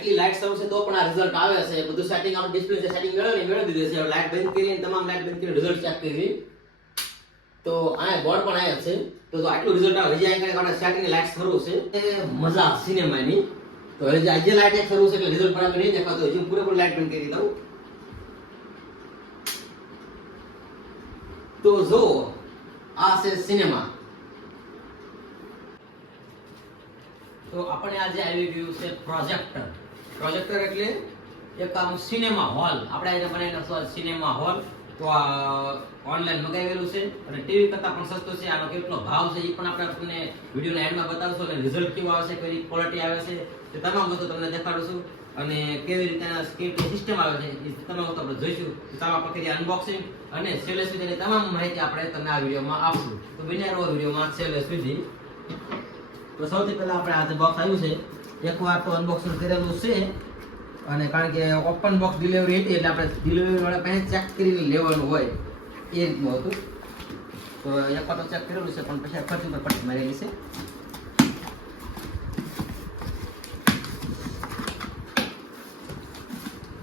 આટલી લાઈટ શરૂ છે તો પણ આ રિઝલ્ટ આવે છે. બધું સેટિંગ આપણે ડિસ્પ્લે સેટિંગ મેળવી દીધું છે. લાઈટ બંધ કરીને તમામ લાઈટ બંધ કરીને રિઝલ્ટ ચેક કરી. તો આ બોર્ડ પણ આયા છે. તો આટલું રિઝલ્ટ આવે. હજી અહીં આપણે સેટિંગ ની લાઈટ શરૂ છે. એ મજા સિનેમાની. તો હવે આજે લાઈટ એક શરૂ છે એટલે રિઝલ્ટ બરાબર નહીં દેખાતો. હજી પૂરેપૂરી લાઈટ બંધ કરી દઉં. તો જો આ છે સિનેમા. તો આપણે આજે આવી ગયું છે પ્રોજેક્ટર. પ્રોજેક્ટર એટલે એક આમ સિનેમા હોલ. આપણે એને બનાવીને સિનેમા હોલ. તો આ ઓનલાઈન મગાવેલું છે અને ટીવી કરતા પણ સસ્તું છે. આનો કેટલો ભાવ છે એ પણ આપણે તમને વિડિયોના એન્ડમાં બતાવશું અને રિઝલ્ટ કેવું આવે છે, કેવી ક્વોલિટી આવે છે તે તમામ વસ્તુ તમને દેખાડું અને કેવી રીતે સ્ક્રીન સિસ્ટમ આવે છે એ તમામ વસ્તુ આપણે જોઈશું. ચાલો આપણે કરીએ અનબોક્સિંગ અને છેલ્લે સુધીની તમામ માહિતી આપણે તમને આ વિડીયોમાં આપશું. તો બન્યા રહો વિડીયોમાં છેલ્લે સુધી. તો સૌથી પહેલા આપણે આ જે બોક્સ આવ્યું છે એકવાર તો અનબોક્સિંગ કરેલું છે અને કારણ કે ઓપન બોક્સ ડિલિવરી હતી એટલે આપણે ડિલિવરી વાળા પાસે ચેક કરીને લેવાનું હોય એ રીતનું હતું. તો એકવાર તો ચેક કરેલું છે પણ પછી ખર્ચ ઉપર પટ્ટી મારેલી છે.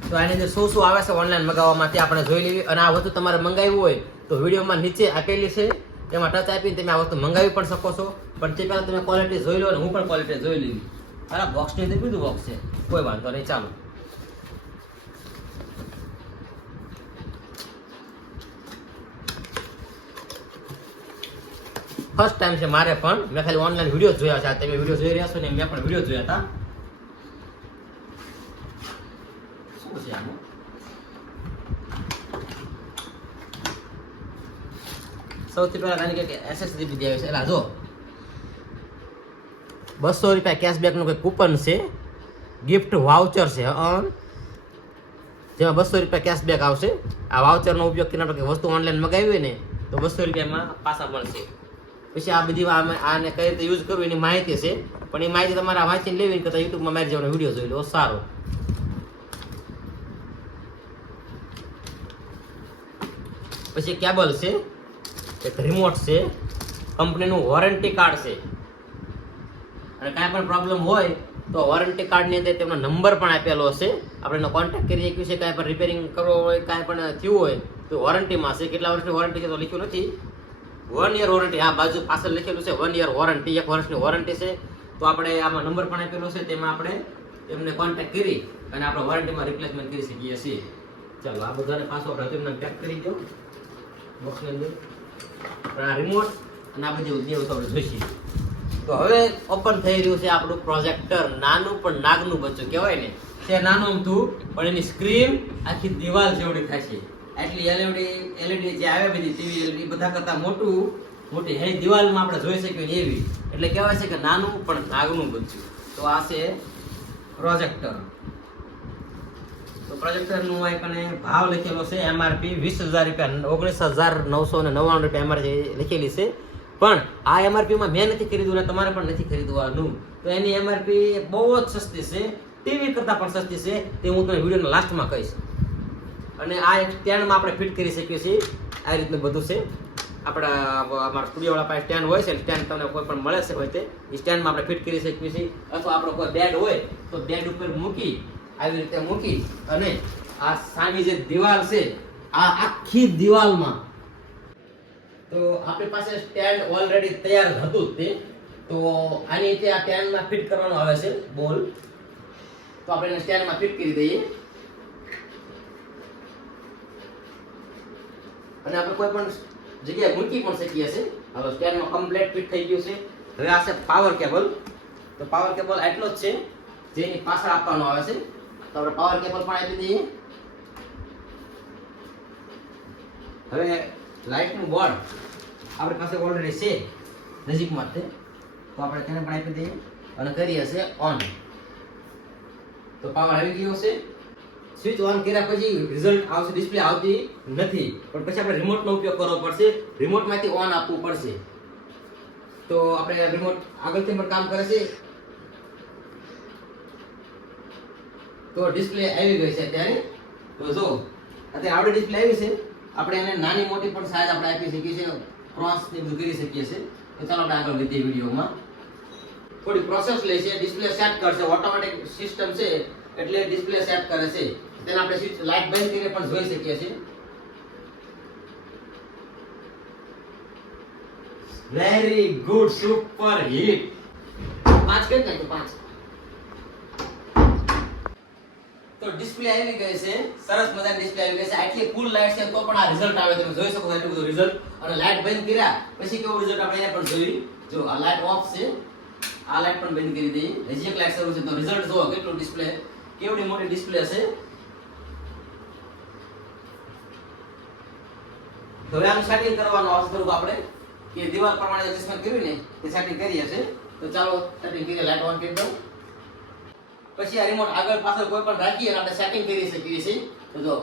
તો આની અંદર શું શું આવે છે ઓનલાઈન મગાવવામાં તે આપણે જોઈ લેવી. અને આ વસ્તુ તમારે મંગાવ્યું હોય તો વિડીયોમાં નીચે આપેલી છે તેમાં ટચ આપીને તમે આ વસ્તુ મંગાવી પણ શકો છો. પણ તે પહેલાં તમે ક્વોલિટી જોઈ લો અને હું પણ ક્વોલિટી જોઈ લેવી. અરે બોક્સની અંદર બીજું બોક્સ છે, કોઈ વાંધો નહીં. ચાલો ફર્સ્ટ ટાઈમ છે મારે પણ. મેં ખાલી ઓનલાઈન વિડીયો જોયા છે. તમે વિડીયો જોઈ રહ્યા છો ને મેં પણ વિડીયો જોયા હતા. શું છે આનું? સૌથી પહેલા આની કે એસએસડી બી આવે છે. એટલે જો 200 રૂપિયા કેશબેક નું કોઈ કૂપન છે, ગિફ્ટ વાઉચર છે જેમાં 200 રૂપિયા કેશબેક આવશે. આ વાઉચરનો ઉપયોગ કરીને આપણે વસ્તુ ઓનલાઈન મગાવી હોય ને તો 200 રૂપિયામાં પાછા મળશે. પછી આ બધી આને કઈ રીતે યુઝ કરવું એની માહિતી છે. પણ એ માહિતી તમારે વાંચીને લેવી કરતા યુટ્યુબમાં મારી જવાનો વિડીયો જોઈ લો સારો. પછી કેબલ છે, એક રિમોટ છે, કંપનીનું વોરંટી કાર્ડ છે અને કાંઈ પણ પ્રોબ્લેમ હોય તો વોરંટી કાર્ડની અંદર તેમનો નંબર પણ આપેલો હશે. આપણે એનો કોન્ટેક્ટ કરી શકીએ છીએ. કાંઈ પણ રિપેરિંગ કરવો હોય, કાંઈ પણ થયું હોય તો વોરંટીમાં છે. કેટલા વર્ષની વોરંટી છે તો લખ્યું નથી. 1 યર વોરંટી. આ બાજુ પાછળ લખેલું છે 1 યર વોરંટી, 1 વર્ષની વોરંટી છે. તો આપણે આમાં નંબર પણ આપેલો છે, તેમાં આપણે એમને કોન્ટેક્ટ કરી અને આપણે વોરંટીમાં રિપ્લેસમેન્ટ કરી શકીએ છીએ. ચાલો આ બધાને પાછો આપણે પેક કરી દો બોક્સની અંદર. આ રિમોટ અને આ બધી ઉદ્યોગ આપણે જોઈશું. તો હવે ઓપન થઈ રહ્યું છે આપણું પ્રોજેક્ટર. નાનું પણ નાગનું બચ્ચું કહેવાય ને તે નાનું હતું પણ એની સ્ક્રીન આખી દિવાલ જેવડી થાય છે. એટલી એલઈડી જે આવે બધી ટીવી એલઈડી બધા કરતાં મોટી હે દિવાલમાં આપણે જોઈ શકીએ એવી. એટલે કહેવાય છે કે નાનું પણ નાગનું બચ્ચું. તો આ છે પ્રોજેક્ટર. તો પ્રોજેક્ટરનું એક ભાવ લખેલો છે એમઆરપી 20,000 રૂપિયા, 19,999 રૂપિયા એમઆરપી લખેલી છે. પણ આ એમઆરપીમાં મેં નથી ખરીદવું અને તમારે પણ નથી ખરીદવાનું. તો એની એમઆરપી બહુ જ સસ્તી છે, ટીવી કરતાં પણ સસ્તી છે. તે હું તમને વિડીયોના લાસ્ટમાં કહીશ. અને આ એક સ્ટેન્ડમાં આપણે ફિટ કરી શકીએ છીએ. આ રીતનું બધું છે. આપણા અમારા સ્ટુડિયોવાળા પાસે સ્ટેન્ડ હોય છે. સ્ટેન્ડ તમને કોઈ પણ મળે છે હોય તે સ્ટેન્ડમાં આપણે ફિટ કરી શકીએ છીએ. અથવા આપણો કોઈ બેડ હોય તો બેડ ઉપર મૂકી આવી રીતે મૂકી અને આ સામી જે દિવાલ છે આ આખી દિવાલમાં તો આપણી પાસે સ્ટેન્ડ ઓલરેડી તૈયાર હતું તે. તો આની રીતે આ સ્ટેન્ડમાં ફિટ કરવાનો આવે છે બોલ. તો આપણે એને સ્ટેન્ડમાં ફિટ કરી દઈએ અને આપણે કોઈ પણ જગ્યાએ મૂકી પણ શકીએ છીએ. હવે સ્ટેન્ડમાં કમ્પ્લીટ ફિટ થઈ ગયું છે. હવે આ છે પાવર કેબલ. તો પાવર કેબલ આટલો જ છે જેની પાછળ આપવાનો આવે છે. તો આપણે પાવર કેબલ પણ આપી દઈએ. હવે લાઇટનું બોર્ડ આપણી પાસે ઓલરેડી છે નજીકમાં છે. તો આપણે તેને પણ આપી દઈએ અને કરીએ છે ઓન. તો પાવર આવી ગયો છે. સ્વિચ ઓન કર્યા પછી રિઝલ્ટ આવશે, ડિસ્પ્લે આવતી નથી. પણ પછી આપણે રિમોટનો ઉપયોગ કરવો પડશે. રિમોટમાંથી ઓન આપવું પડશે. તો આપણે રિમોટ આગળથી પણ કામ કરે છે. તો ડિસ્પ્લે આવી ગઈ છે અત્યારે. તો જો અત્યારે આવડી ડિસ્પ્લે આવી છે. આપણે એને નાની મોટી પણ સાઈઝ આપણે આપી શકીએ છીએ, ક્રોસ ને બધું કરી શકીએ છીએ. તો ચાલો આપણે આગળ વધીએ વિડીયોમાં. થોડી પ્રોસેસ લે છે, ડિસ્પ્લે સેટ કરશે. ઓટોમેટિક સિસ્ટમ છે એટલે ડિસ્પ્લે સેટ કરે છે. તેને આપણે સ્વિચ લાઈટ બંધ કરીને પણ જોઈ શકીએ છીએ. Very good, super hit. 5 કરી નાખો 5. તો ડિસ્પ્લે આવી ગઈ છે, સરસ મજાની ડિસ્પ્લે આવી ગઈ છે. આટલી ફૂલ લાઈટ છે તો પણ આ રિઝલ્ટ આવે, તમે જોઈ શકો છો એટલું બધું રિઝલ્ટ. અને લાઈટ બંધ કર્યા પછી કેવું રિઝલ્ટ આપણે એને પણ જોઈ. જો આ લાઈટ ઓફ છે, આ લાઈટ પણ બંધ કરી દઈએ, હજી એક લાઈટ શરૂ છે, તો રિઝલ્ટ જો કેટલું ડિસ્પ્લે, કેવડી મોટી ડિસ્પ્લે હશે. તો હવે આનું સેટિંગ કરવાનું આવશે થોડુંક આપણે, કે દિવાલ પ્રમાણે એડજસ્ટમેન્ટ કર્યું ને તે સેટિંગ કરી હશે. તો ચાલો સેટિંગ કરીને લાઈટ ઓન કરી દઉં. પછી આ રિમોટ આગળ પાછળ કોઈ પણ રાખી અને આપણે સેટિંગ કરી શકીએ છીએ. તો જો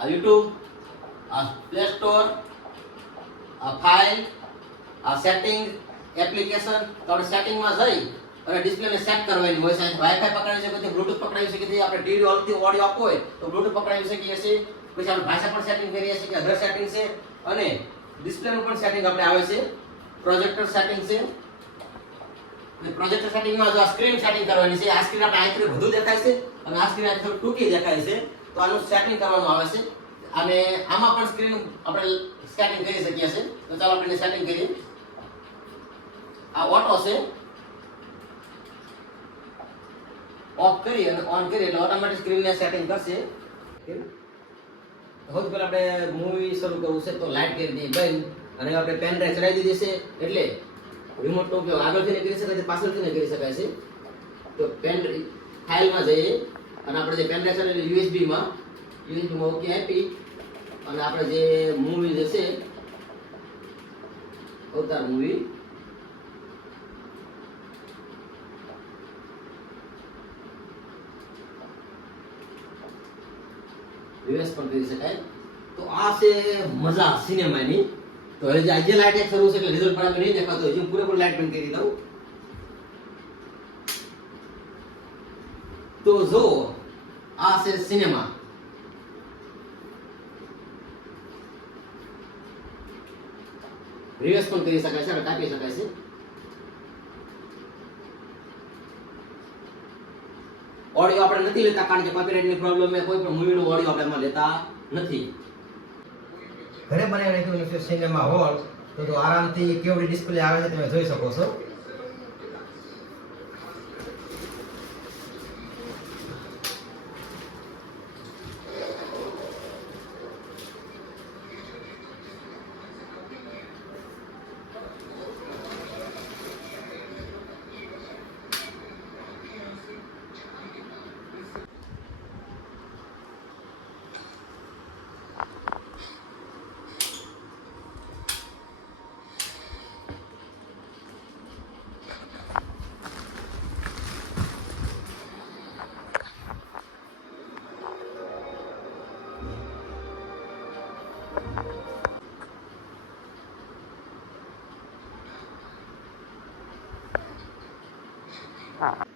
આ YouTube, આ પ્લે સ્ટોર, આ ફાઇલ, આ સેટિંગ એપ્લિકેશન. તો આપણે સેટિંગમાં જઈ અને ડિસ્પ્લેને સેટ કરવાની હોય છે. વાઈફાઈ પકડાવી શકીએ છીએ, બ્લૂટૂથ પકડાવી શકીએ છીએ, આપણે ટીવી ઓલથી ઓડિયો આપવો હોય તો બ્લૂટૂથ પકડાવી શકીએ છીએ. પછી આપણે ભાષા પણ સેટિંગ કરીએ છીએ કે અધર સેટિંગ છે, અને ડિસ્પ્લેનું પણ સેટિંગ આપણે આવે છે. પ્રોજેક્ટર સેટિંગ છે, અને પ્રોજેક્ટર સેટિંગમાં જો આ સ્ક્રીન સેટિંગ કરવાની છે. આ સ્ક્રીન આપણે આંખથી વધુ દેખાય છે અને આ સ્ક્રીન આંખથી ટૂંકી દેખાય છે, તો આનું સેટિંગ કરવાનું આવે છે. અને આમાં પણ સ્ક્રીન આપણે સેટિંગ કરી શકીએ છીએ. તો ચાલો આપણે સેટિંગ કરીએ. આ ઓટો છે, ઓફ કરી અને ઓન કરી એટલે ઓટોમેટિક સ્ક્રીનને સેટિંગ કરશે. સૌથી પહેલા આપણે મૂવી શરૂ કરવું છે, તો લાઈટ કરી દઈએ બંધ, અને આપણે પેન ડ્રાઈવ ચડાવી દીધી છે એટલે રિમોટ નો ઉપયોગ આગળથી કરી શકાય છે, પાછળથી કરી શકાય છે. તો પેન ફાઇલમાં જઈએ અને આપણે જે પેન ડ્રાઈવ છે યુએસબી માં ઓકે આપી અને આપણે જે મૂવી જે છે અવતાર મૂવી, રિવર્સ પણ કરી શકાય. તો આ છે મજા સિનેમાની. તો હવે જે લાઈટ એક શરૂ છે એટલે રિઝલ્ટ પણ નહીં દેખાતો, હજી પૂરેપૂરી લાઈટ બંધ કરી દઉં. તો જો આ છે સિનેમા. રિવર્સ પણ કરી શકાય છે અને કાપી શકાય છે. ઓડિયો આપણે નથી લેતા કારણ કે કોપીરાઇટની પ્રોબ્લેમ છે, કોઈ પણ મૂવીનો ઓડિયો આપણે એમાં લેતા નથી. ઘરે બનાવી નાખ્યું છે સિનેમા હોલ. તો આરામથી કેવડી ડિસ્પ્લે આવે છે તમે જોઈ શકો છો. હા.